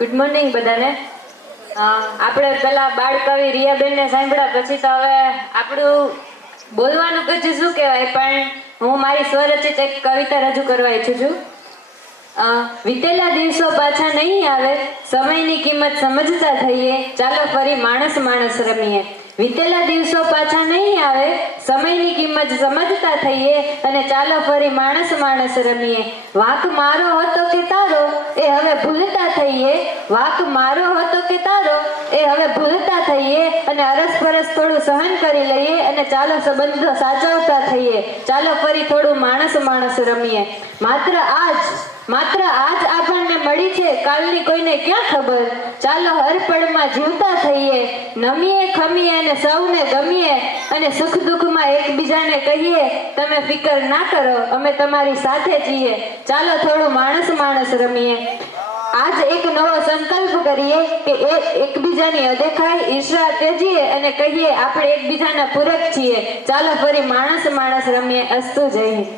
Good morning બધાને. આપણે પેલા બાળ કવિ રિયાબેનને સાંભળ્યા પછી તો હવે આપણું બોલવાનું કશું શું કહેવાય, પણ હું મારી સ્વરચિત એક કવિતા રજૂ કરવા ઈચ્છું છું. વીતેલા દિવસો પાછા નહીં આવે, સમયની કિંમત સમજતા થઈએ, ચાલો ફરી માણસ માણસ રમીએ. વીતેલા દિવસો પાછા નહીં આવે, સમયની કિંમત સમજતા થઈએ અને ચાલો ફરી માણસ માણસ રમીએ. વાંક મારો હતો કે તારો એ હવે ભૂલતા થઈએ, વાંક મારો હતો કે તારો એ હવે ભૂલતા થઈએ અને અરસપરસ થોડું સહન કરી લઈએ અને ચાલો સંબંધો સાચવતા થઈએ, ચાલો ફરી થોડું માણસ માણસ રમીએ. માત્ર આજ આપણને મળી છે, કાલની કોઈને ક્યાં ખબર. ચાલો હરપળમાં જીવતા થઈએ, નમીએ ખમીએ અને સૌને ગમીએ અને સુખ દુઃખમાં એકબીજાને કહીએ, તમે ફિકર ના કરો, અમે તમારી સાથે છીએ, ચાલો થોડું માણસ માણસ રમીએ. આજ એક નવો સંકલ્પ કરીએ કે એકબીજાની અદેખાઈ ઈર્ષા ત્યજીએ અને કહીએ આપણે એકબીજાના પૂરક છીએ, ચાલો ફરી માણસ માણસ રમીએ. અસ્તુ જય હિન્દ.